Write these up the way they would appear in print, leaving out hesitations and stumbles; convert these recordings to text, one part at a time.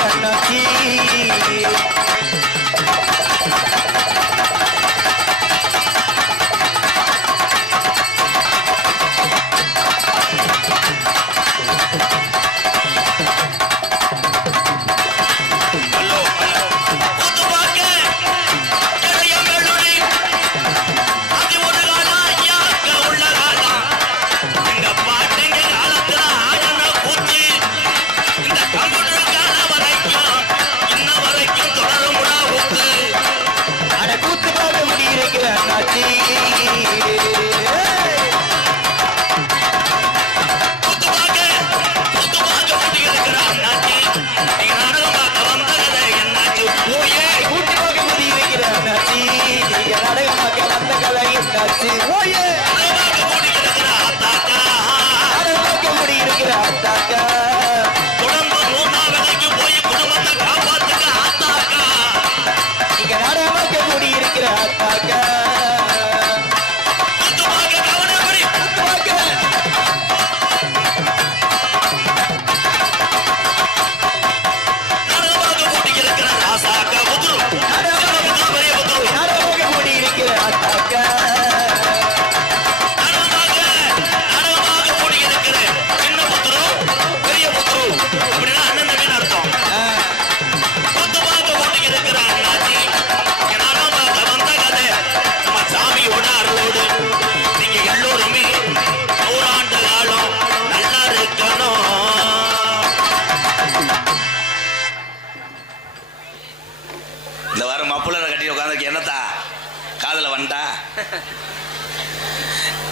இருக்கிற அண்ணாச்சி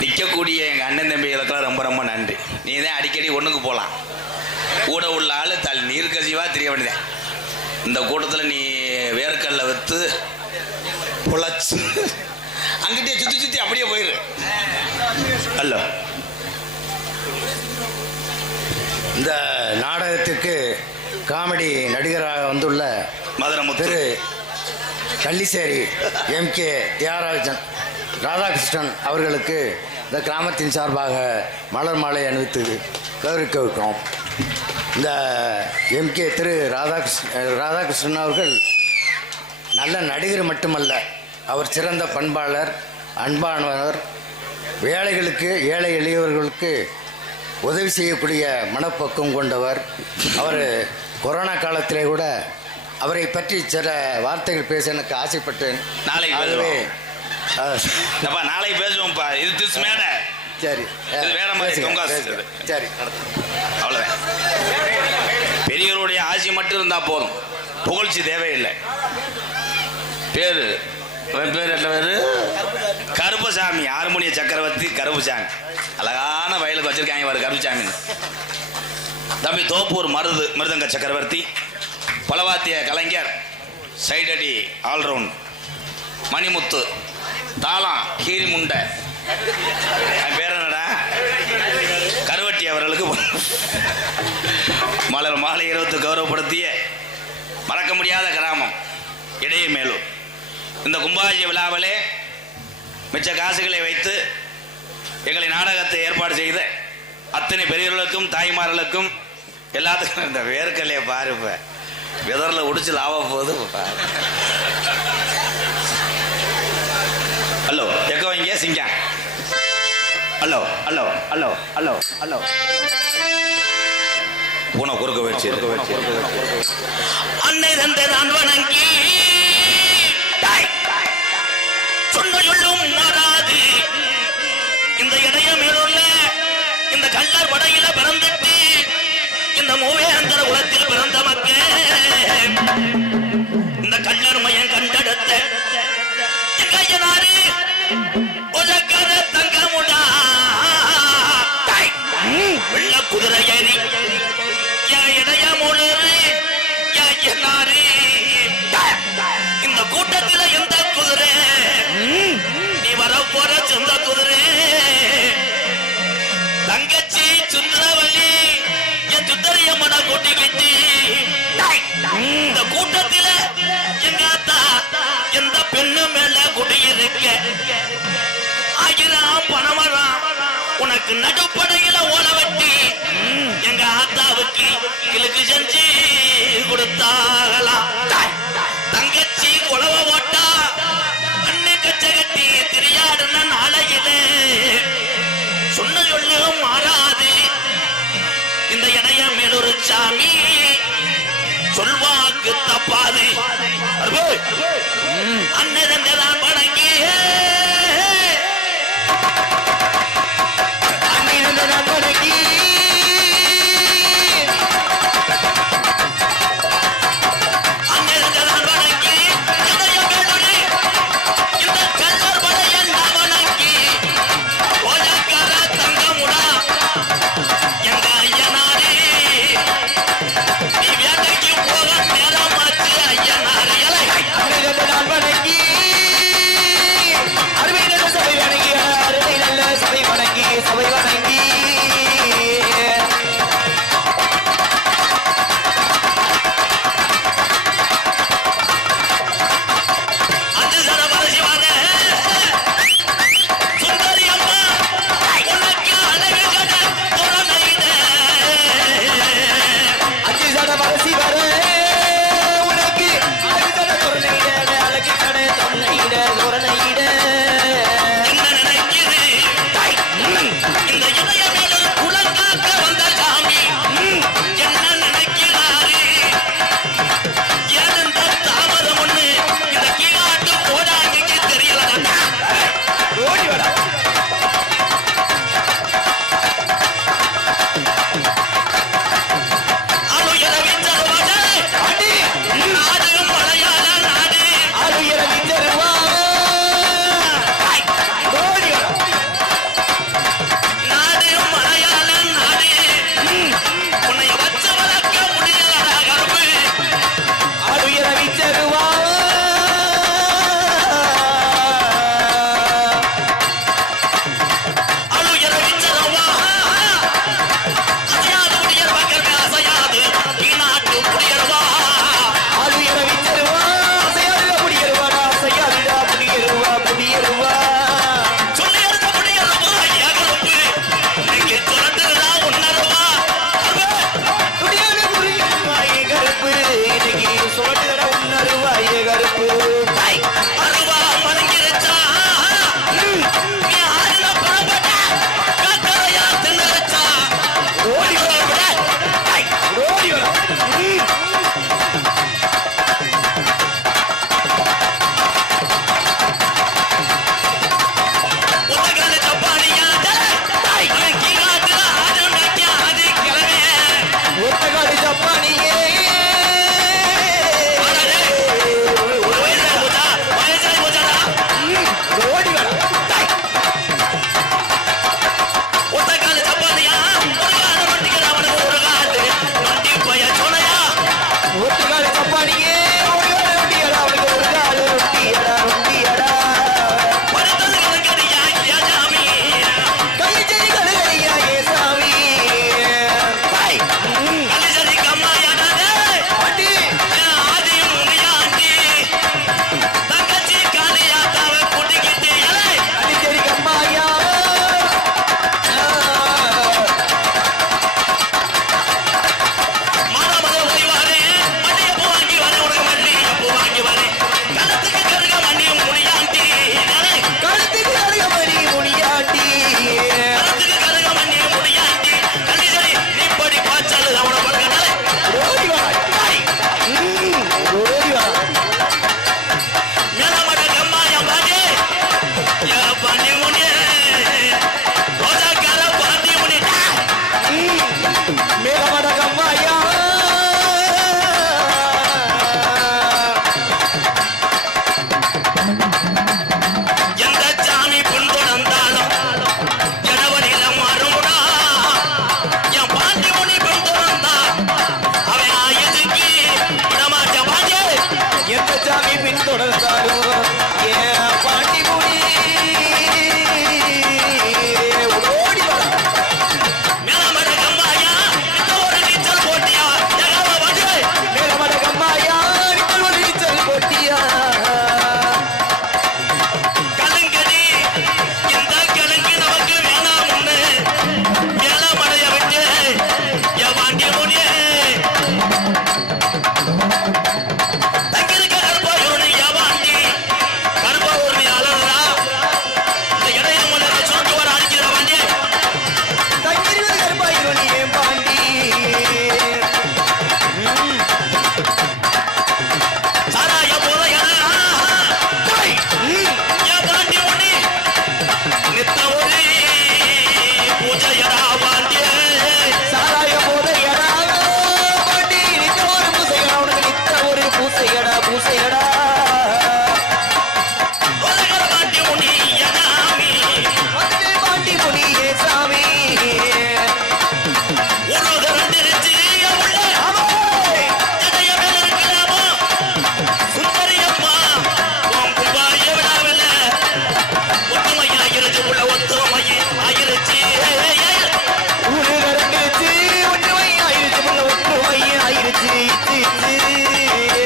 நிற்கக்கூடிய எங்கள் அண்ணன் தம்பிகளுக்கெல்லாம் ரொம்ப ரொம்ப நன்றி. நீ தான் அடிக்கடி ஒன்றுக்கு போகலாம், கூட உள்ள ஆள் நீர் கசிவாக தெரிய வேண்டியதான். இந்த கூட்டத்தில் நீ வேர்க்கல்ல விற்று பொழைச்சு அங்கிட்டே சுற்றி சுற்றி அப்படியே போயிரு. அல்ல இந்த நாடகத்துக்கு காமெடி நடிகராக வந்துள்ள மதுரை கள்ளிசேரி MK தியாகராஜன் ராதாகிருஷ்ணன் அவர்களுக்கு இந்த கிராமத்தின் சார்பாக மலர் மாலை அணிவித்து கௌரவிக்க வைக்கிறோம். இந்த MK திரு ராதாகிருஷ்ணன் அவர்கள் நல்ல நடிகர் மட்டுமல்ல, அவர் சிறந்த பண்பாளர், அன்பானவர், ஏழைகளுக்கு ஏழை எளியவர்களுக்கு உதவி செய்யக்கூடிய மனப்பக்குவம் கொண்டவர். அவர் கொரோனா காலத்திலே கூட அவரை பற்றி சில வார்த்தைகள் பேச எனக்கு ஆசைப்பட்டேன். நாளைக்கு பேசுவோம்ப்பா. இது சரி, வேற மாதிரி சரி, அவ்வளோதான். பெரியவருடைய ஆட்சி மட்டும் இருந்தால் போதும், புகழ்ச்சி தேவையில்லை. பேர் என்ன பேர்? கருப்பசாமி, ஆறுமணிய சக்கரவர்த்தி கருப்புசாமி. அழகான வயலுக்கு வச்சிருக்காங்க பாரு கருப்புசாமி. தம்பி தோப்பூர் மிருதங்க சக்கரவர்த்தி, பலவாத்திய கலைஞர், சைடடி ஆல்ரவுண்ட் மணிமுத்து, தாளம் கீரி முண்டை, பேர் என்னடா கருவட்டி அவர்களுக்கு மலர் மாலை 20 கௌரவப்படுத்திய மறக்க முடியாத கிராமம் இடையமேலூர். இந்த கும்பாபிஷேக விழாவிலே மிச்ச காசுகளை வைத்து எங்களை நாடகத்தை ஏற்பாடு செய்த அத்தனை பெரியவர்களுக்கும் தாய்மார்களுக்கும் எல்லாத்துக்கும் இந்த வேர்க்கல்லையை பாருப்ப வெதரில் உடிச்சு லாவ போகுது. ஹலோ எக்கோ இங்கே சிங்க. Hello hello hello hello hello பூனை குறுக்க வச்சு அன்னை தந்தை நான் வணங்கி சொன்னும் மாறாது. இந்த இடையமேலூர்ல இந்த கல்லர் படையில பிறந்துட்டு இந்த மூவேந்தர குலத்தில் பிறந்த மக்கள் இந்த கல்லர் மையம் கண்டெடுத்த கையனாரு உலகர தங்கமுடா வெள்ள குதிரை ஏறி இடையமூலரு யனாரு. இந்த கூட்டத்தில் எந்த குதிரை நீ வரப்போற சொந்த குதிரை தங்கச்சி சுந்தரவல்லி என் சுந்தரியம்மன கூட்டிக்கிட்டு இந்த கூட்டத்தில் எங்க அத்தா எந்த பெண்ணு மேல குடியிருக்க 1000 பணமரம் உனக்கு நடுப்படையில ஓல வெட்டி எங்க ஆத்தாவுக்கு கிழக்கு செஞ்சு கொடுத்தாகலாம் தங்கச்சி குளவ ஓட்டா அண்ணு கச்சை கட்டி திரியாடுன நாளையிலே சொன்ன சொல்லும் மாறாது இந்த இடைய மேலொரு சாமி சொல்வாக்கு தப்பாது அண்ணன் தான் வணங்கி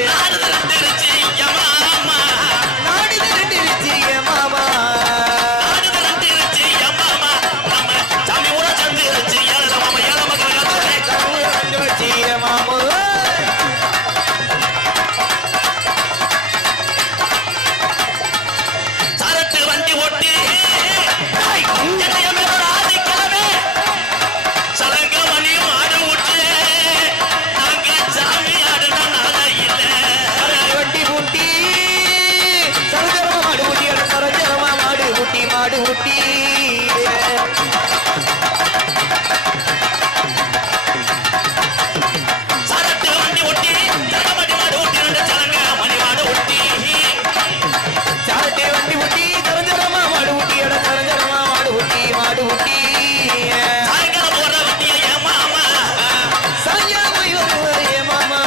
நாடு திரண்டுருச்சு என் மாமா. நாடு திரண்டுருச்சு என் மாமா. நாடு திரண்டுருச்சு என் மாமா. நம்ம சாமி ஊர சேர்ந்துருச்சு ஏழை மாமா ஏழை மக்கள் காத்துறேன். நாடு திரண்டுருச்சு என் மாமா. சரட்டு வண்டி ஓட்டி என்னைய மேல ஆதிக்கிழமை சலங்க மணி மாடு விட்டு நாங்க சாமி ஆடுன நாள இல்ல. வண்டி பூட்டி சரஜரமா மாடு பூட்டி அட சரஜரமா மாடு பூட்டி மாடு பூட்டி. சரட்டு வண்டி ஓட்டி சலங்க மணி மாடு ஓட்டி சலங்க மணி மாடு ஓட்டி சாரட்டே வண்டி பூட்டி சரஜரமா மாடு பூட்டி அட சரஜரமா மாடு பூட்டி மாடு பூட்டி. சாயங்காலம் போற வண்டிய என் மாமா. சாயங்காலம் வருவார் என் மாமா.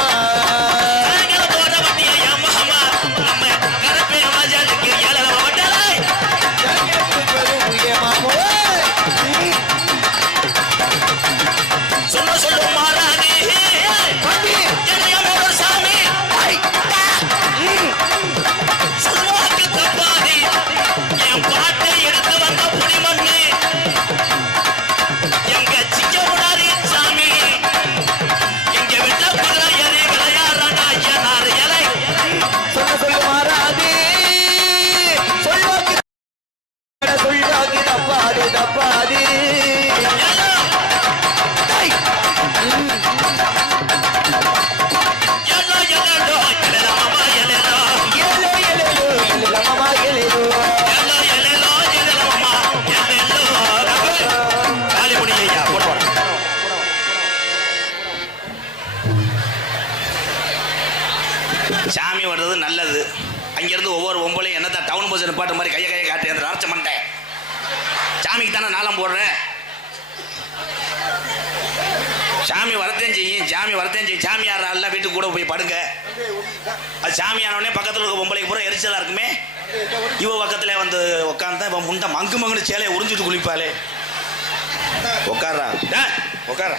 சாயங்காலம் போற வண்டிய என் மாமா. நம்ம கரப்பே மஜாலுக்கு ஏழை மாட்டலை. சாயங்காலம் வரும் என் மாமா. சொன்ன சொல்லும் மாறாது வண்டி என்னைய மேல ஒரு சாமி சொல்லுவாக்கு தப்பாது என் பாட்டை எடுத்து வந்த புடிமண்ணு எங்க சிங்கமுடாரி சாமி எங்க வீட்டுல குதிரை ஏறி விளையாடுறாங்க ஐயனார் இலை. சொன்ன சொல்லு மாறாது சொல்வாக்கு சொல்வாக்கு தப்பாது தப்பாது. எல்லோ எல்லோ எல்லோ மாமா எல்லோ ஏலே ஏலேலோ ஏலே மாமா ஏலேலோ. எல்லோ எல்லோ எல்லோ மாமா எல்லோ காலிமுடி ஐயா போடுவார். சாமி வர்றது நல்லது. அங்கிருந்து ஒவ்வொரு ஒம்பளையும் என்னத்த டவுன் பஸ் நிப்பாட்டு மாதிரி கையை காட்டி அந்த அரைச்ச மண்டேன் சாமிக்கு தானே நாளம் போடுறேன். சாமி வரத்தையும் செய்யும் சாமி வரத்தையும் செய்யும். சாமியார் எல்லாம் வீட்டுக்கு கூட போய் படுங்க. அது சாமியானோடனே பக்கத்தில் இருக்க பொம்பளைக்கு பூரா எரிச்சலாக இருக்குமே. இவ பக்கத்தில் வந்து உட்காந்தா இவன் முண்டை மங்கு மங்குன்னு சேலையை உறிஞ்சிட்டு குளிப்பாளே. உட்காரா உட்காரா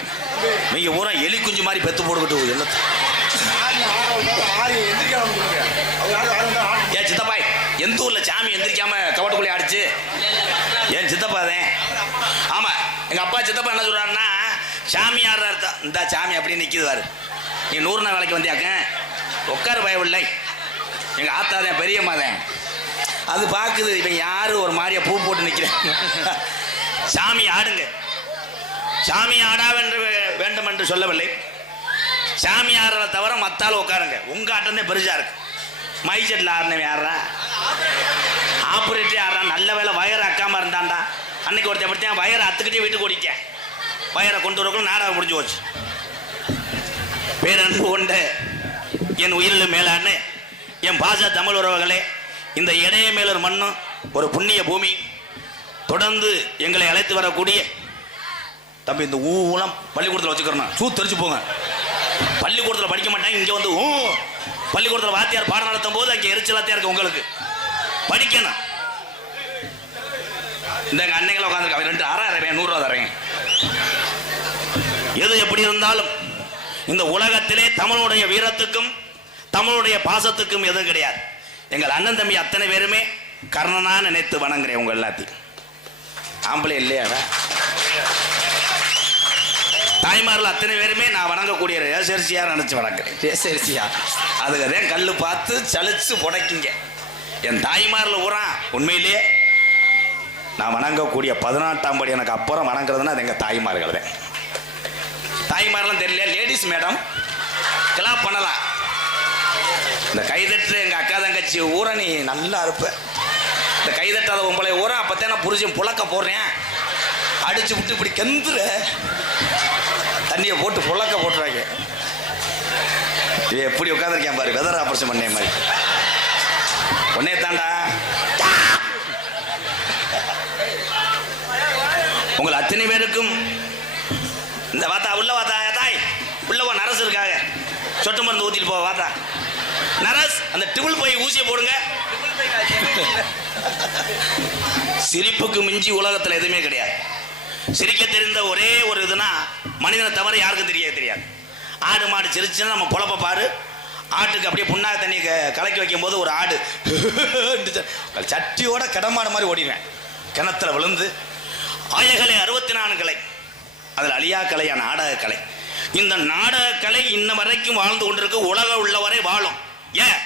நீங்க பூரா எலி குஞ்சு மாதிரி பெத்து போட்டுக்கிட்டு எல்லாத்தையும். ஏன் சித்தப்பாய் எந்த ஊர்ல சாமி எந்திரிக்காம கவட்டுக்குள்ளே ஆடிச்சு? ஏன் சித்தப்பாதேன்? ஆமா எங்க அப்பா சித்தப்பா என்ன சொல்றாருன்னா சாமி ஆடுறாரு இந்த சாமி அப்படியே நிக்குதுவாரு. நீ 100 நாள் வேலைக்கு வந்தியாக்க உட்கார பயவில்லை. எங்க ஆத்தாதேன் பெரியம்மாதேன் அது பாக்குது. இவன் யாரு ஒரு மாதிரியா பூ போட்டு நிக்கிறேன். சாமி ஆடுங்க. சாமி ஆடா வேண்டும் என்று சொல்லவில்லை. சாமி ஆடுறத தவிர மத்தால உட்காருங்க. உங்க ஆட்டம் தான் பெருசா இருக்கு. மைசெட்டில் ஆடினவன் யாரா ஆப்ரேட்டே ஆடுறான். நல்ல வேலை வயரை அக்காம இருந்தான்டா. அன்னைக்கு ஒருத்தன் படுத்தேன் வயரை அத்துக்கிட்டே வீட்டுக்கு ஓடிக்க வயரை கொண்டு வரக்குள்ள நாடகம் முடிஞ்சு போச்சு. பேரன்பு கொண்ட என் உயிரில் மேலான்னு என் பாச தமிழ் உறவுகளே, இந்த இடைய மேலர் மண்ணும் ஒரு புண்ணிய பூமி. தொடர்ந்து எங்களை அழைத்து வரக்கூடிய தம்பி இந்த ஊலம் பள்ளிக்கூடத்தில் வச்சுக்கிறோம். சூ தெரிச்சு போங்க. பள்ளிக்கூடத்தில் படிக்க மாட்டாங்க. இங்கே வந்து பள்ளிக்கூடத்தில் வாத்தியார் பாடம் நடத்தும் போது அங்கே எரிச்சலாத்தையா இருக்கு. உங்களுக்கு படிக்கணும். இந்த அன்னைகளை உட்காந்துருக்க 2 அரை 100 ரூபா தரேன். எது எப்படி இருந்தாலும் இந்த உலகத்திலே தமிழுடைய வீரத்துக்கும் தமிழுடைய பாசத்துக்கும் எதுவும் கிடையாது. எங்கள் அண்ணன் தம்பி அத்தனை பேருமே கர்ணனா நினைத்து வணங்குறேன். உங்க எல்லாத்தையும் ஆம்பளை இல்லையாடா தாய்மார்கள் அத்தனை பேருமே நான் வணங்கக்கூடிய ரேசரிசியா நினைச்சு வணங்குறேன். ரேசரிசியா அதுக்கு கல்லு பார்த்து சலிச்சு புடைக்குங்க. என் தாய்மாரில் ஊரா உண்மையிலேயே நான் வணங்கக்கூடிய 18ஆம் படி எனக்கு அப்புறம் வணங்குறதுன்னா அது எங்கள் தாய்மார்கள் தான். தாய்மாரெலாம் தெரியல. லேடிஸ் மேடம் கிளாப் பண்ணலாம். இந்த கைதட்டு எங்கள் அக்கா தங்கச்சி ஊரை நீ நல்லா இருப்ப. இந்த கைதட்டாத உங்களை ஊரா அப்போத்தான் நான் புரிஞ்சு புழக்க போடுறேன். அடிச்சு விட்டு இப்படி கெந்துற தண்ணியை போட்டு புழக்க போட்டுறாங்க. எப்படி உட்காந்துருக்கேன் பாரு. வெதர் ஆபரேஷன் பண்ணே மாதிரி ஒன்னே தாண்டா. உங்கள் அத்தனை பேருக்கும் இந்த வாத்தா உள்ள வாத்தா தாய் உள்ளவா நரசு இருக்காங்க. சொட்டு மருந்து ஊத்திட்டு போ வாத்தா நரஸ். அந்த டிபிள் போய் ஊசியை போடுங்க. சிரிப்புக்கு மிஞ்சி உலகத்தில் எதுவுமே கிடையாது. சிரிக்க தெரிந்த ஒரே ஒரு இதுனா மனிதனை தவிர யாருக்கும் தெரியாது. ஆடு மாடு சிரிச்சுன்னா நம்ம பொழப்ப பாரு. ஆட்டுக்கு அப்படியே புண்ணாக தண்ணி கலக்கி வைக்கும் போது ஒரு ஆடு சட்டியோட கிடமாடு மாதிரி ஓடிடுவேன். கிணத்துல விழுந்து ஆயகலை 64 கலை, அதில் அழியா கலையா நாடக கலை. இந்த நாடக கலை இன்ன வரைக்கும் வாழ்ந்து கொண்டிருக்கு, உலகம் உள்ளவரை வாழும். ஏன்?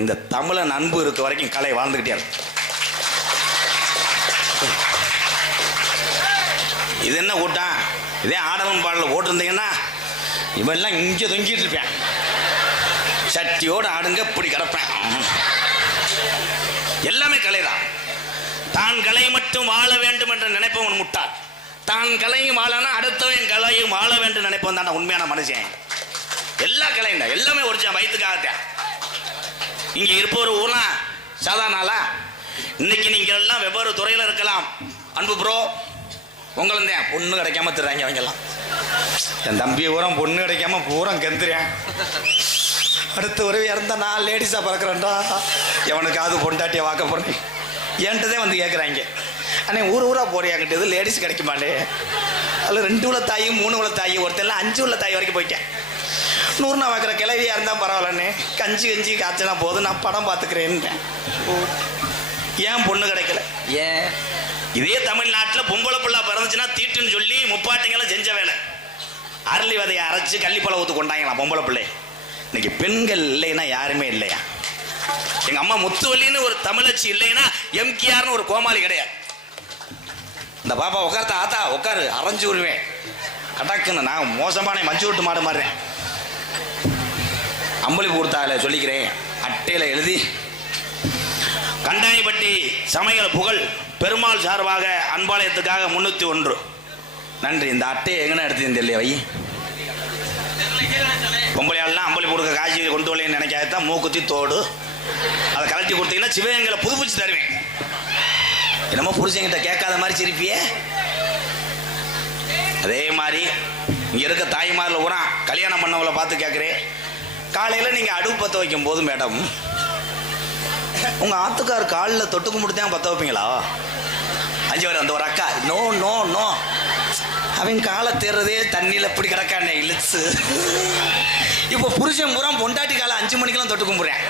இந்த தமிழன் அன்பு இருக்க வரைக்கும் கலை வாழ்ந்துகிட்டே இருக்கும். இது என்ன கூட்டம்? இதே ஆடலும் பாடல ஓட்டிருந்தீங்கன்னா இவெல்லாம் இங்கே தொங்கிட்டு இருப்பேன். சட்டியோடு ஆடுங்க இப்படி கிடப்பேன். எல்லாமே கலைதான். தான் கலை மட்டும் வாழ வேண்டும் என்று நினைப்பவன் முட்டாள். தான் கலையும் வாழனா அடுத்தவன் கலையும் வாழ வேண்டும் நினைப்பவன் தான் உண்மையான மனுஷன். எல்லா கலையும் எல்லாமே ஒரு வயிற்றுக்காகத்தான். இங்க இருப்ப ஒரு ஊர்லாம் சாதாரண ஆளா? இன்னைக்கு நீங்க எல்லாம் வெவ்வேறு துறையில இருக்கலாம். அன்பு ப்ரோ, உங்களும் தான் பொண்ணு கிடைக்காம திடுறாங்க. அவங்க எல்லாம் என் தம்பியை பூரம் பொண்ணு கிடைக்காம பூரம் கெந்துறேன். அடுத்த உறவு இறந்தா நான் லேடிஸா பறக்கிறேன்டா, எவனுக்காவது பொண்டாட்டியை வாக்க போறேன் ஏன்ட்டதே வந்து கேட்குறாங்க. ஆனால் ஊரா போறியாங்கிட்டது லேடிஸ் கிடைக்க மாட்டே. அதில் 2 உள்ள தாயும் 3 உள்ள தாயும், ஒருத்தெல்லாம் 5 உள்ள தாய் வரைக்கும் போயிட்டேன். 100 நான் வைக்கிற கிளவியா இருந்தால் பரவாயில்லண்ணே, கஞ்சி காய்ச்சனா போதும், நான் படம் பார்த்துக்கிறேன்னு. ஏன் பொண்ணு கிடைக்கல? ஏன்? இதே தமிழ்நாட்டில் பொம்பளை பிள்ளை பிறந்துச்சுன்னா தீட்டுன்னு சொல்லி முப்பாட்டிங்கெல்லாம் செஞ்ச வேலை. அரளி விதையை அரைச்சி கள்ளிப்பழம் ஊற்று கொண்டாங்களாம் பொம்பளை பிள்ளை. இன்னைக்கு பெண்கள் இல்லைன்னா யாருமே இல்லையா? எங்க அம்மா முத்துவல்லின்னு ஒரு தமிழச்சி இல்லைன்னா எம்கேஆர்னு ஒரு கோமாளி கிடையாது. இந்த பாப்பா உட்கார்த்த ஆத்தா உட்காரு அரைஞ்சு விடுவேன் கட்டாக்குன்னு. நான் மோசமான மஞ்சு விட்டு மாடு மாறுறேன். அம்பளி கொடுத்தால சொல்லிக்கிறேன், அட்டையில் எழுதி கண்டாயப்பட்டி சமையல் புகழ் பெருமாள் சார்பாக அன்பாலயத்துக்காக 301. நன்றி. இந்த அட்டையை எங்கன்னா எடுத்து இல்லையா வை? பொம்பளையாள்லாம் அம்பளி கொடுக்க காய்ச்சி கொண்டு வரலன்னு நினைக்காதான் மூக்குத்தி தோடு அதை கலட்டி கொடுத்தீங்கன்னா சிவகங்களை புதுப்பிச்சு தருவேன். என்னமோ புருஷங்கிட்ட கேட்காத மாதிரி சிரிப்பியே. அதே மாதிரி இங்க இருக்க தாய்மாரில் கூட கல்யாணம் பண்ணவங்களை பார்த்து கேட்குறேன், காலையில் நீங்கள் அடுப்பு பற்ற வைக்கும் போது மேடம் உங்கள் ஆத்துக்கார் காலில் தொட்டு கும்பிட்டு தான் பற்ற வைப்பீங்களா? 5 பேர் அந்த ஒரு அக்கா நோ நோ நோ அவன் காலை தேர்றதே தண்ணியில் இப்படி கிடக்கானே இழுச்சு. இப்போ புருஷன் பூரா பொண்டாட்டி காலை 5 மணிக்கெல்லாம் தொட்டு கும்பிட்றேன்.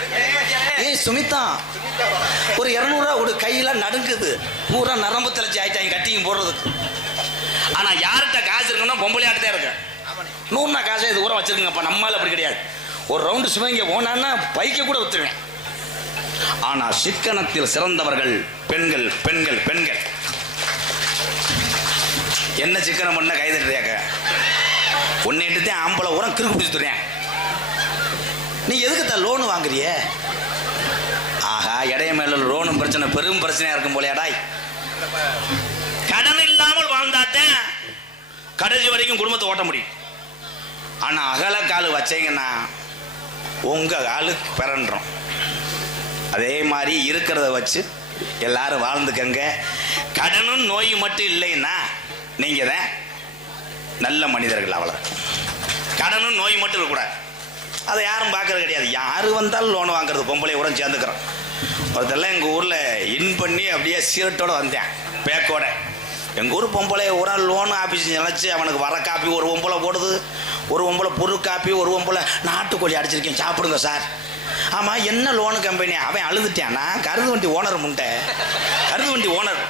ஏய் சுமிதா, ஒரு 200 ரூபா ஒரு கையெல்லாம் நடுங்குது, பூரா நரம்பு தலைச்சி ஆயிட்டாங்க கட்டியும் போடுறதுக்கு. ஆனால் யார்கிட்ட காசு இருக்குன்னா பொம்பளையாட்டுதான் இருக்கு. 100 காசை இது ஊரம் வச்சிருக்குங்கப்பா. நம்மளால அப்படி கிடையாது. ஒரு ரவுண்டு சிவங்க போனான்னா பைக்கை கூட வித்துருவேன். ஆனால் சிக்கனத்தில் சிறந்தவர்கள் பெண்கள் பெண்கள் பெண்கள். என்ன சிக்கனம் பண்ண கைதட்டுறியாக்க? ஒன்னிட்டு ஆம்பளை ஊரம் கிறுக்கு பிடிச்சுறேன். நீ எதுக்கு லோனு வாங்குறிய? ஆஹா, இடைய மேல லோனும் பிரச்சனை பெரும் பிரச்சனையா இருக்கும் போலையாடாய். கடன் இல்லாமல் வாழ்ந்தாத்தேன் கடைசி வரைக்கும் குடும்பத்தை ஓட்ட முடியும். ஆனா அகல காலு வச்சீங்கன்னா உங்க காலு பிறன்றோம். அதே மாதிரி இருக்கிறத வச்சு எல்லாரும் வாழ்ந்துக்கங்க. கடனும் நோயும் மட்டும் இல்லைன்னா நீங்க தான் நல்ல மனிதர்கள். அவ்வளோ கடனும் நோய் மட்டும் இருக்கக்கூடாது. அதை யாரும் பார்க்கறது கிடையாது. யாரு வந்தாலும் லோன் வாங்குறது பொம்பளை உரம் சேர்ந்துக்கிறோம். ஒருத்தெல்லாம் எங்கள் ஊரில் இன் பண்ணி அப்படியே சீரட்டோட வந்தேன் பேக்கோட. எங்கள் ஊர் பொம்பளை உரம் லோன் ஆஃபீஸ் நினச்சி அவனுக்கு வர காப்பி ஒரு பொம்பளை போடுது, ஒரு பொம்பளை பொருள் காப்பி, ஒரு பொம்பளை நாட்டுக்கோழி அடிச்சிருக்கேன் சாப்பிடுங்க சார். ஆமாம், என்ன லோனு கம்பெனி? அவன் அழுதுட்டான். நான் கருது வண்டி ஓனர் முண்டை, கருது வண்டி ஓனர்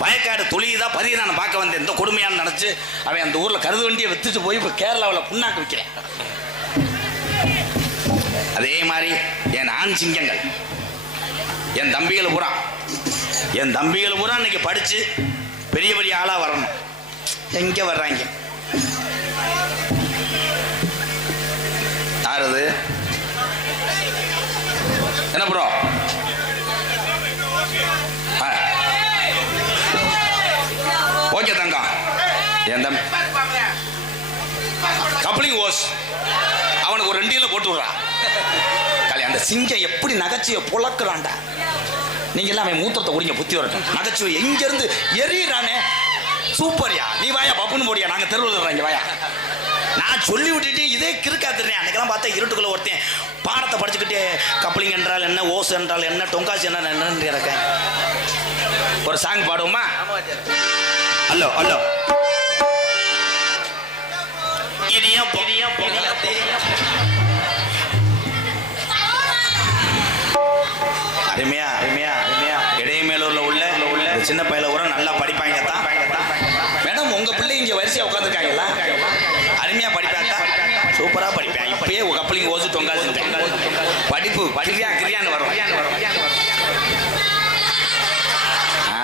வயக்காடு தொழில்தான் பதிவு நான் பார்க்க வந்தேன். இந்த கொடுமையான்னு நினச்சி அவன் அந்த ஊரில் கருது வண்டியை வித்துட்டு போய் இப்போ கேரளாவில் புண்ணாக்கு விற்கிறேன். அதே மாதிரி என் ஆண் சிங்கங்கள், என் தம்பிகள் பூரா இன்னைக்கு படித்து பெரிய பெரிய ஆளாக வரணும். எங்கே வர்றாங்க? யாருது? என்ன ப்ரோ? ஓகே தங்கம். என் தம்பி கப்ளிங் ஓஸ் அவனுக்கு ஒரு 2 போட்டு விடுறா. அந்த சிங்கம் எப்படி நகைச்சுவை புழக்கிறான்டா. நீங்க எல்லாம் அவன் மூத்திரத்தை ஒடிங்க புத்தி வரட்டும். நகைச்சுவை எங்க இருந்து எறியறானே. சூப்பர்யா, நீ வாயா பப்புன்னு போடியா, நாங்க தெருவுறாங்க வாயா. நான் சொல்லி விட்டுட்டு இதே கிறுக்காத்துறேன். அன்னைக்கெல்லாம் பார்த்தா இருட்டுக்குள்ள ஒருத்தன் பாடத்தை படிச்சுக்கிட்டே கப்ளிங் என்றால் என்ன, ஓஸ் என்றால் என்ன, டொங்காசி என்ன என்னன்னு இருக்க. ஒரு சாங் பாடுவோமா? ஹலோ ஹலோ அருமையா அருமையா அருமையா இடையமேலூர்ல உள்ள சின்ன பையல கூட நல்லா படிப்பாங்க தான். மேடம் உங்க பிள்ளை இங்க வரிசையா உட்காந்துருக்காங்களா? அருமையா படிப்பாங்க, சூப்பரா படிப்பேன். இப்பயே கப்பலிங்க ஓசு தொங்காது படிப்பு படிக்கிறியா கிரியான்னு வரும்.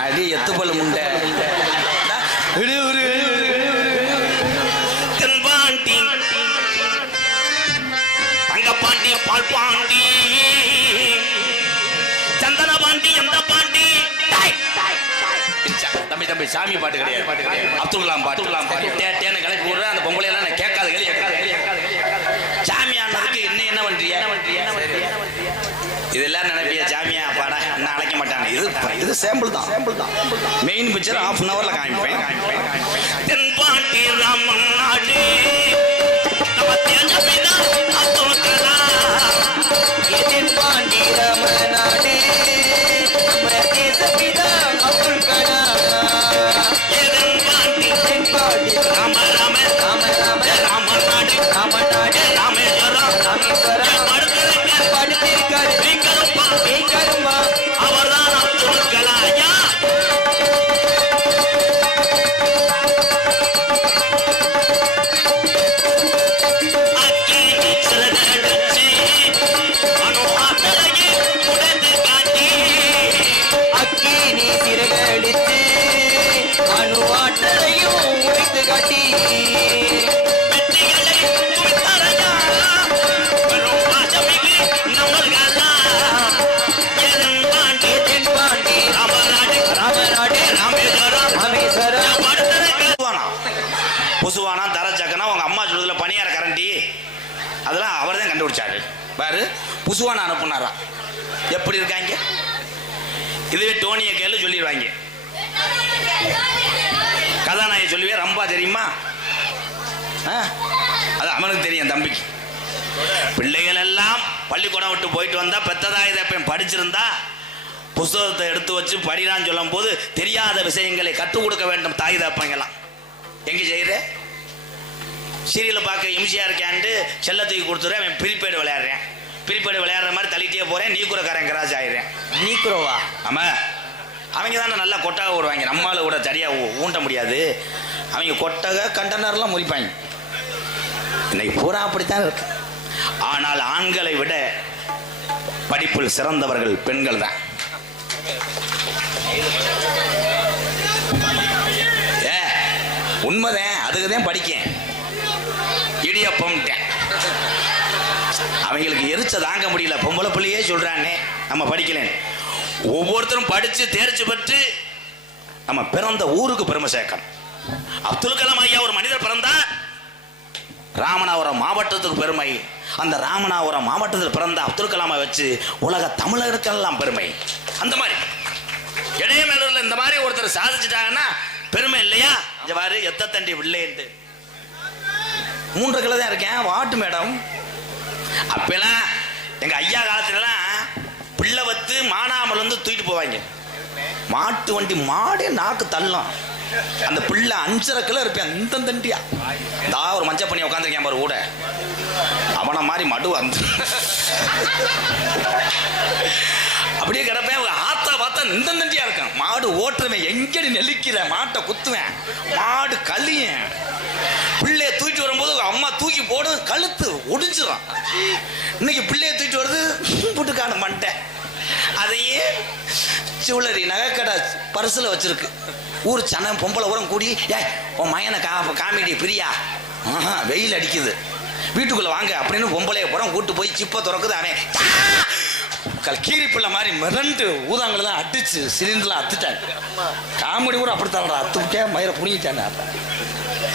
அடி எத்துப்பல் முண்டை தென்பாண்டி தங்கப்பாண்டி பால்பாண்டி சந்தன பாண்டி எந்த பாண்டி தம்பி தம்பி சாமி பாட்டு கிடையாது, அப்துல் கலாம் பாட்டு டேன்னு கிளப்பி விடுற அந்த பொம்பளை எல்லாம் நான் கேட்காத சாமி ஆனதுக்கு என்ன பண்றிய இதெல்லாம் நினைப்பிய சாமியா பாடா என்ன அழைக்க மாட்டாங்க. இது சாம்பிள் தான், மெயின் பிக்சர் ½ அன் ஹவர்ல காமிப்பேன். தென்பாண்டி ராமன் நாடு நம்ம தேஜபிதா அப்துல் கலாம், தென்பாண்டி ராமன் நாடு நம்ம தேசபிதா அப்துல் கலாம். தென்பாண்டி ராம ராம ராம ராம ராமன் நாடு ராமநாடு ராமேஸ்வரம் ராமேஸ்வரம் படுத்திருக்காரு கருமா அவர்தான் அப்துல் கலாயா. அக்கினி சிறகடித்து அணு ஆற்றலையும் உடைத்து காட்டி தென்பாண்டி ராமநாடு ராமேஸ்வரம் புசுவானா தரச்சக்கனா உங்க அம்மா சொல்றதுல பணியார கரண்டி அதெல்லாம் அவர் தான் கண்டுபிடிச்சாரு பாரு. புசுவானா அனுப்புனாரா எப்படி இருக்காங்க? இதுவே டோனியை கேளு சொல்லிடுவாங்க. கதாநாயகி சொல்லுவே ரம்பா தெரியுமா? அது அவனுக்கு தெரியும் தம்பிக்கு. பிள்ளைகள் எல்லாம் பள்ளிக்கூடம் விட்டு போயிட்டு வந்தா பெத்ததாய் தப்பேன் படிச்சிருந்தா புஸ்தகத்தை எடுத்து வச்சு படிடான்னு சொல்லும் போது தெரியாத விஷயங்களை கற்றுக் கொடுக்க வேண்டும் தாய் தப்பங்கெல்லாம். எங்க செய்யற சீரியலை பார்க்க எம்சியா இருக்கான்ட்டு செல்லத்துக்கு கொடுத்துறேன். அவன் ப்ரீபெய்டு விளையாடுறேன், ப்ரீபெய்டு விளையாடுற மாதிரி தள்ளிட்டே போறேன். நீக்குறக்காரன் கிராஸ் ஆயிடுறேன். நீக்குறவா? ஆமா, அவங்க தானே நல்லா கொட்டகை ஓடுவாங்க, நம்மளால கூட சரியா ஊண்ட முடியாது. அவங்க கொட்டகை கண்டனர்லாம் முறிப்பாங்க. இன்னைக்கு பூரா அப்படித்தான் இருக்கு. ஆனால் ஆண்களை விட படிப்பில் சிறந்தவர்கள் பெண்கள் தான். உண்மைதான், அதுக்குதான் படிக்கேன். இடியப்பம் அவங்களுக்கு எரிச்ச தாங்க முடியல. பொம்பளை பிள்ளையே சொல்றானே நம்ம படிக்கலேன்னு. ஒவ்வொருத்தரும் படிச்சு தேர்ச்சி பெற்று நம்ம பிறந்த ஊருக்கு பெருமை சேர்க்கணும். அப்துல் கலாம் ஐயா ஒரு மனிதர் பிறந்தா ராமநாதபுரம் மாவட்டத்துக்கு பெருமை. அந்த ராமநாதபுரம் மாவட்டத்தில் பிறந்த அப்துல் கலாமை வச்சு உலக தமிழர்களுக்கெல்லாம் பெருமை. அந்த மாதிரி இடையமேலூர்ல இந்த மாதிரி ஒருத்தர் சாதிச்சுட்டாங்கன்னா பெருமை இல்லையா? இங்க பாரு எத்த தண்டி வில்லைன்ட்டு 3 கிலோ தான் இருக்கேன். வாட்டு மேடம் அப்பெல்லாம் எங்க ஐயா காலத்துலலாம் பிள்ளை வத்து மானாமல் வந்து தூக்கிட்டு போவாங்க. மாட்டு வண்டி மாடே நாக்கு தள்ளும். அந்த பிள்ளை 5.5 கிலோ இருப்பேன். இந்த தண்டியா நான் ஒரு மஞ்சள் பண்ணி உட்காந்துருக்கேன் பாரு கூட. அவனை மாதிரி மடு வந்து அப்படியே கிடப்பேன். ஆத்தா பார்த்தா இந்த தண்டியா இருக்கான். மாடு ஓட்டுறவன் எங்கடி நெல்லிக்கிற மாட்டை குத்துவேன், மாடு கழியன். பிள்ளைய தூக்கிட்டு வரும்போது அம்மா தூக்கி போடும், கழுத்து ஒடிஞ்சிடும். இன்னைக்கு பிள்ளைய தூக்கிட்டு வருது புட்டுக்கான மண்டை. அதையே ஜுவல்லரி நகைக்கடை பரிசுல வச்சிருக்கு. ஊர் சன பொம்பளை உரம் கூடி உன் மயனை காமெடி பிரியா வெயில் அடிக்குது வீட்டுக்குள்ள வாங்க அப்படின்னு பொம்பளைய புறம் கூட்டு போய் சிப்ப திறக்குது. அவன் கீரி பிள்ளை மாதிரி மிரண்டு ஊதாங்களெல்லாம் அடிச்சு சிலிண்டர்லாம் அத்துட்டாங்க. காமெடி கூட அப்படித்தான் அத்துக்கிட்டே மயிரை புடிங்கிட்டானே.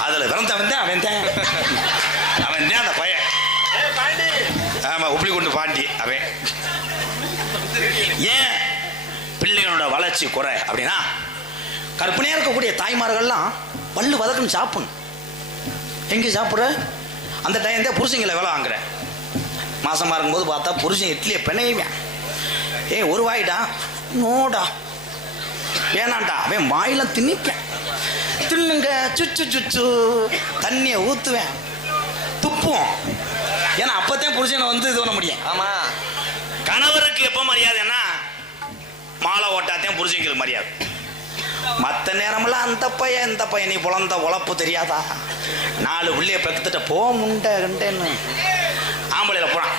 அதுல பிறந்தவன் தான் அவன் தான் அந்த பையன். ஆமா, உப்பி கொண்டு பாண்டி அவன். ஏன் பிள்ளைகளோட வளர்ச்சி குறை அப்படின்னா கற்பனையா இருக்கக்கூடிய தாய்மார்கள்லாம் பல்லு வதக்குன்னு சாப்பிடணும். எங்கே சாப்பிட்ற அந்த டைம் தான் புருஷங்களை வேலை வாங்குற. மாசமா இருக்கும்போது பார்த்தா புருஷன் இட்லியை பிணையுவேன். ஒரு வாயிடா நோடா வேணாண்டா அவன் வாயில திணிப்பேன். தின்னுங்க சுச்சு சுச்சு தண்ணியை ஊற்றுவேன். துப்பும். ஏன்னா அப்பதான் புருஷனை வந்து இது பண்ண முடியும். ஆமா. கணவருக்கு எப்ப மரியாதைன்னா மாலை ஓட்டாத்தையும் புருஷங்களுக்கு மரியாதை. மற்ற நேரமெல்லாம் அந்த பையன் இந்த பையன் நீ புலந்த உழப்பு தெரியாதா, 4 பிள்ளைய பெத்துட்ட போ முண்டை கண்டேன்னு ஆம்பளையில போறான்.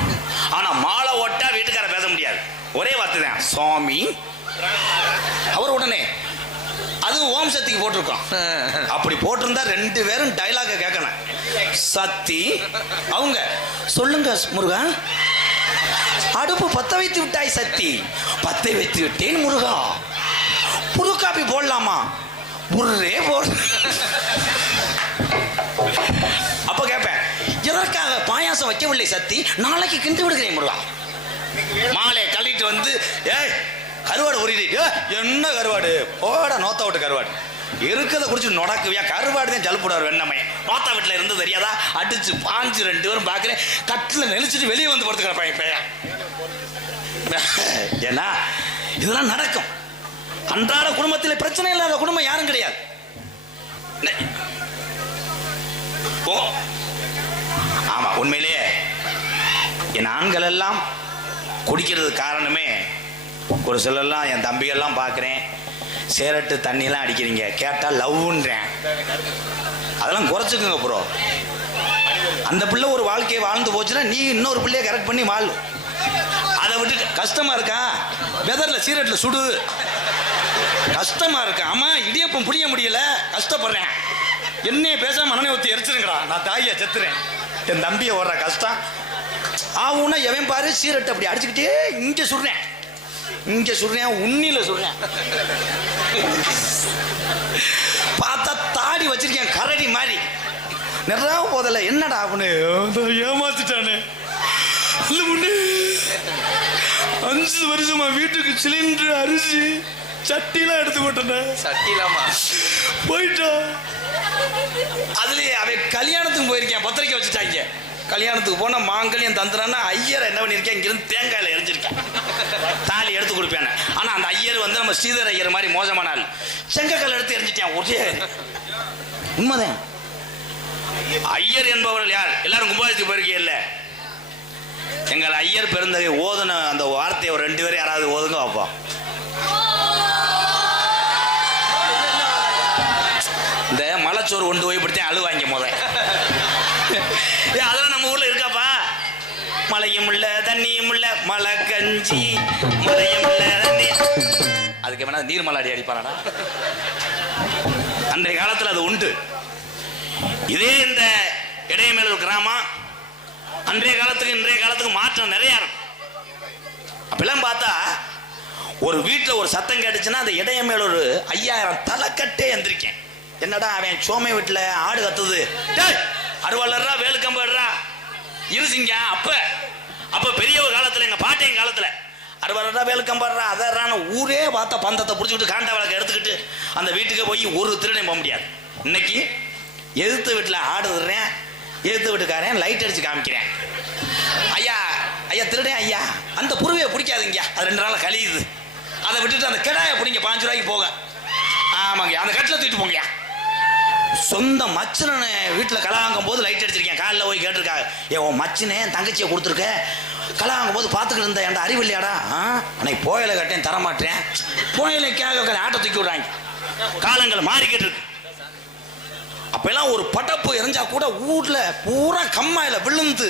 ஆனா மாலை ஓட்டா வீட்டுக்கார பேச முடியாது. ஒரே வார்த்தை தான் சுவாமி. அவர் உடனே அது ஓம் சக்திக்கு போட்டிருக்கோம். அப்படி போட்டிருந்தா 2 பேரும் டைலாக கேட்கணும். சக்தி அவங்க சொல்லுங்க முருகா. அடுப்பு பத்த வைத்து விட்டாய் சக்தி. பத்தை வைத்து விட்டேன் முருகா. புது காப்பி போடலாமா? புர்ரே போடு. அப்ப கேட்பேன் எதற்காக பாயாசம் வைக்கவில்லை சக்தி? நாளைக்கு கிண்டு விடுகிறேன் முருகா. மாலை கழிட்டு வந்து ஏய் கருவாடு உரிடி. என்ன கருவாடு? போட நோத்தா விட்டு கருவாடு இருக்கிறத குடிச்சு நொடக்குவியா? கருவாடு தான் ஜலுப்புடாரு வெண்ணமே. நோத்தா வீட்டில் இருந்து தெரியாதா? அடிச்சு பாஞ்சு 2 பேரும் பார்க்குறேன் கட்டில் நெளிச்சுட்டு வெளியே வந்து படுத்து கிடப்பாங்க பையன். ஏன்னா இதெல்லாம் நடக்கும். அன்றாட குடும்பத்தில் பிரச்சனை இல்லாத குடும்பம் யாரும் கிடையாது. ஆமா உண்மையிலேயே என் ஆண்கள் எல்லாம் குடிக்கிறது காரணமே ஒரு சிலர்லாம் என் தம்பிகள்லாம் பார்க்குறேன் சேரட்டு தண்ணியெல்லாம் அடிக்கிறீங்க கேட்டால் லவ்ன்றேன். அதெல்லாம் குறைச்சிக்குங்க ப்ரோ. அந்த பிள்ளை ஒரு வாழ்க்கையை வாழ்ந்து போச்சுன்னா நீ இன்னொரு பிள்ளையை கரெக்ட் பண்ணி வாழ். அதை விட்டு கஷ்டமா இருக்கா வெதர்ல சீரட்டில் சுடு கஷ்டமா இருக்கா. ஆமா இடியப்பம் புரிய முடியல கஷ்டப்படுறேன். என்னைய பேசாம மனநே ஒத்தி எரிச்சிருங்கடா நான் தாயை செத்துறேன். என் தம்பியை ஓடுற கஷ்டம் ஆகும்னா எவன் பாரு சீரட்டு அப்படி அடிச்சுக்கிட்டே இங்க சுடுறேன் இங்க சுடுறேன் உண்ணில சுடுறேன். பார்த்தா தாடி வச்சிருக்கேன் கரடி மாதிரி நிறைய போதில்ல. என்னடா அவனு ஏமாத்திட்டானே. 5 வருஷமா வீட்டுக்கு சிலிண்டர் அரிசி சட்டிலாம் எடுத்து போட்டேன். சட்டிலாமா போயிட்டா. அதுலயே அவன் கல்யாணத்துக்கு போயிருக்கேன். பத்திரிக்கை வச்சுட்டாங்க. கல்யாணத்துக்கு போனா மாங்கல்யம் தந்துறான்னா ஐயர் என்ன பண்ணிருக்கேன் இங்கிருந்து தேங்காயில எரிஞ்சிருக்கேன். தாலி எடுத்து கொடுப்பேன். ஆனா அந்த ஐயர் வந்து நம்ம ஸ்ரீதர் ஐயர் மாதிரி மோசமான ஆள். செங்கக்கல் எடுத்து எரிஞ்சிட்டேன். ஒரே உண்மைதான். ஐயர் என்பவர்கள் யார்? எல்லாரும் கும்பாபிஷேகத்துக்கு போயிருக்கே இல்ல. எங்கள் ஐயர் பெருந்தகை ஓதுன அந்த வார்த்தையை ஒரு 2 பேரும் யாராவது ஓதுங்க வைப்போம். இந்த மலைச்சோறு கொண்டு போய் இப்படித்தான் அழுவாங்க முதல். அதெல்லாம் நம்ம ஊர்ல இருக்காப்பா. மழையும் இல்ல தண்ணியும் இல்ல மலை கஞ்சி மழையும் இல்ல தண்ணி. அதுக்கு வேணா நீர்மலாடி அடிப்பானடா. அன்றைய காலத்தில் அது உண்டு. இதே இந்த இடையமேலூர் கிராமம் அன்றைய காலத்துக்கு இன்றைய காலத்துக்கு மாற்றம் நிறைய இருக்கும். அப்பெல்லாம் பார்த்தா ஒரு வீட்டில் ஒரு சத்தம் கேட்டுச்சுன்னா அந்த இடையமேலூர் 5000 தலைக்கட்டே எந்திரிக்கேன். என்னடா அவன் சோமை வீட்டில் ஆடு கத்துது அருவாளர்ரா வேலுக்கம்படுறா இருசிங்க. அப்ப பெரிய காலத்தில் எங்க பாட்டையும் காலத்தில் அருவாளர்ரா வேலுக்கம்படுறா அதர்றான்னு ஊரே பார்த்த பந்தத்தை பிடிச்சிக்கிட்டு காண்டா விளக்க எடுத்துக்கிட்டு அந்த வீட்டுக்கு போய் ஒரு திருடன் போக முடியாது. இன்னைக்கு எதிர்த்து வீட்டில் ஆடுறேன் எதிர்த்து வீட்டுக்காரன் லைட் அடிச்சு காமிக்கிறேன். ஐயா ஐயா திருடேன் ஐயா அந்த புருவையை பிடிக்காதுங்க அது 2 நாள் கழியுது. அதை விட்டுட்டு அந்த கிடாயை பிடிங்க 5 ரூபாய்க்கு போக. ஆமாங்க அந்த கட்டில் தூக்கிட்டு போங்கயா. சொந்த மச்சனை வீட்டில் கலாங்கும் போது லைட் அடிச்சிருக்கேன். காலில் போய் கேட்டிருக்காங்க ஏன் உன் மச்சனே தங்கச்சியை கொடுத்துருக்க கலாங்கும் போது பார்த்துக்கிட்டு இருந்த என் அறிவு இல்லையாடா. அன்னைக்கு போயில கட்டேன் தரமாட்டேன். போயிலைக்காக ஆட்டை தூக்கி விடுறாங்க. காலங்கள் மாறிக்கிட்டு இருக்கு. அப்பெல்லாம் ஒரு படப்பு எரிஞ்சா கூட ஊர்ல பூரா கம்மாயில விழுந்து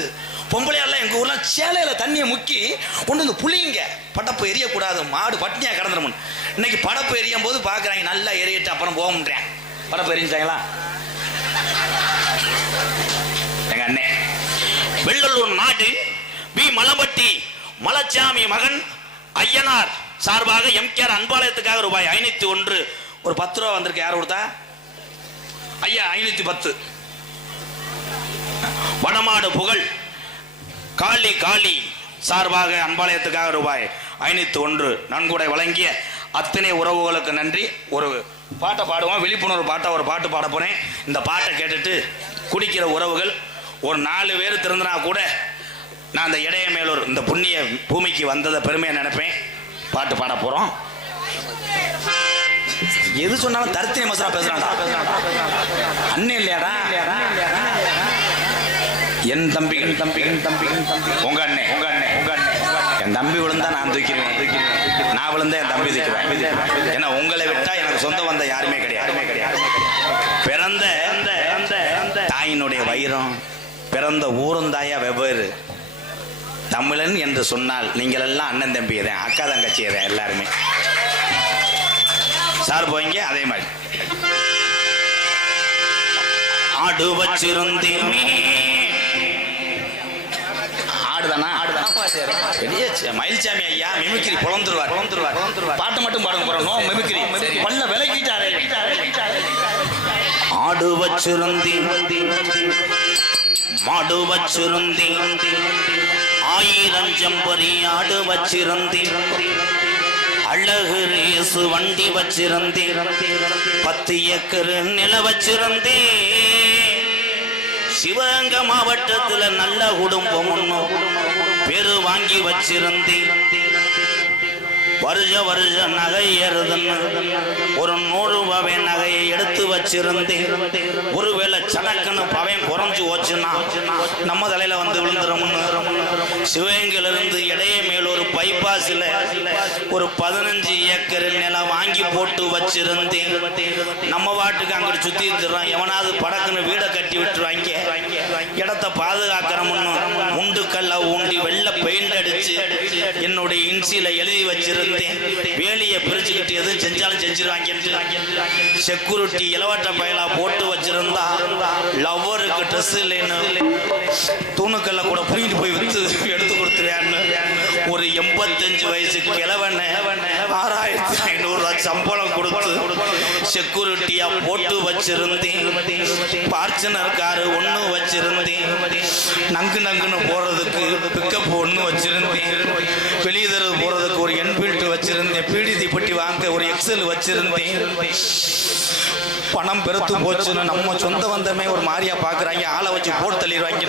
பொம்பளையால எங்க ஊர்ல சேலையில தண்ணியை முக்கி கொண்டு வந்து புளிங்க படப்பு எரியக்கூடாது மாடு பட்னியா கிடந்துடும். இன்னைக்கு படப்பு எரியும் போது பாக்குறாங்க நல்லா எரியட்டு அப்புறம் போக முடியேன். படப்பு எரிஞ்சாங்களா எங்க அண்ணே வெள்ளலூர் நாடு பி மலம்பட்டி மலச்சாமி மகன் ஐயனார் சார்பாக எம்கேஆர் அன்பாலயத்துக்காக ரூபாய் 501 ஒரு 10 ரூபா வந்திருக்கு. யார் கொடுத்தா? ஐயா 510. வடமாடு புகழ் காளி காளி சார்பாக அன்பாலயத்துக்காக ரூபாய் 501 நன்கொடை வழங்கிய அத்தனை உறவுகளுக்கு நன்றி. ஒரு பாட்டை பாடுவோம். விழிப்புணர்வு பாட்டை ஒரு பாட்டு பாட போறேன். இந்த பாட்டை கேட்டுட்டு குடிக்கிற உறவுகள் ஒரு 4 பேர் திறந்தனா கூட நான் அந்த இடையமேலூர் இந்த புண்ணிய பூமிக்கு வந்ததை பெருமையை நினைப்பேன். பாட்டு பாட போறோம். எது சொன்னாலும் தருத்தினி மசரா பேசுறான்டா. அண்ணன் இல்லையாடா என் தம்பி உங்க அண்ணன் என் தம்பி விழுந்தா நான் தூக்கிடுவேன், நான் விழுந்தா என் தம்பி தூக்கிடுவேன். ஏன்னா உங்களை விட்டா எனக்கு சொந்த வந்த யாருமே கிடையாது. பிறந்த தாயினுடைய வைரம், பிறந்த ஊரும் தாயா வெவ்வேறு. தமிழன் என்று சொன்னால் நீங்கள் எல்லாம் அண்ணன் தம்பி தான், அக்கா தங்கச்சி தான் எல்லாருமே. சார் போய்ங்க அதே மாதிரி ஆடு வச்சிருந்தீமே. ஆடுதானா மயில்சாமி ஐயா மிமிக்ரி பொழந்துருவார். பாட்டு மட்டும் பாடுங்க போறோம், மிமிக்ரி பல்ல விலகிட்டாரே. ஆடு வச்சிருந்தி மாடு வச்சிருந்தி 1000 ஜம்பரி ஆடு வச்சிருந்தி அழகு ரேசு வண்டி வச்சிருந்தி 10 ஏக்கர் நில வச்சிருந்தி சிவகங்கை மாவட்டத்துல நல்ல குடும்பம் ஒண்ணும் பேரு வாங்கி வச்சிருந்தி வருஷ நகை ஏறுதுன்னு ஒரு 100 ரூபாய் நகையை எடுத்து வச்சிருந்தேன். ஒருவேளை சடக்குன்னு பவன் குறைஞ்சு போச்சுன்னா நம்ம தலையில வந்து விழுந்துரும்னு சிவகங்கையிலிருந்து இடைய மேல் ஒரு பைபாஸ்ல ஒரு 15 ஏக்கர் நிலம் வாங்கி போட்டு வச்சிருந்தேன். நம்ம வாட்டுக்கு அங்கிட்டு சுத்தி இருந்துடுறோம், எவனாவது படக்குன்னு வீடை கட்டி விட்டுருவாங்க. இடத்தை பாதுகாக்கிறோம்னு முண்டுக்கல்ல ஊண்டி வெள்ளை பெயிண்ட் அடிச்சு என்னுடைய இன்சியில எழுதி வச்சிருந்தேன். வேலியை பிரிச்சுக்கிட்டு எதுவும் செஞ்சாலும் செஞ்சிருவாங்க. செக்யூரிட்டி இலவட்ட பயலா போட்டு வச்சிருந்தா லவ்வருக்கு ட்ரெஸ் இல்லைன்னு தூணுக்கல்ல கூட புரிஞ்சுட்டு போய் வித்து எடுத்து கொடுத்துருவான்னு ஒரு 85 வயசு கிழவனை 6500 ரூபாய் சம்பளம் கொடுத்து செக்யூரிட்டியா போட்டு வச்சிருந்தேன். பார்ச்சனர் காரு 1 வச்சிருந்தேன். நங்குன்னு போறதுக்கு பிக்கப் 1 வச்சிருந்தேன். வெளியே தர போறதுக்கு ஒரு என்ஃபீல்டு வச்சிருந்தேன். பீடிதி பட்டி வாங்க ஒரு எக்ஸல் வச்சிருந்தேன். பணம் பெருத்து போச்சுன்னு நம்ம சொந்த வந்தமே ஒரு மாதிரியா பாக்குறாங்க, ஆளை வச்சு போட்டு தள்ளிடுவாங்க.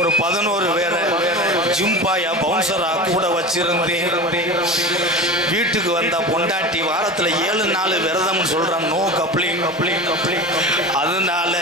ஒரு 11 பேரை ஜிம்பாயா பவுன்சரா கூட வச்சிருந்தேன். வீட்டுக்கு வந்தா பொண்டாட்டி வாரத்துல 7 நாள் விரதம்னு சொல்றான், நோ கப்ளிங். அதனால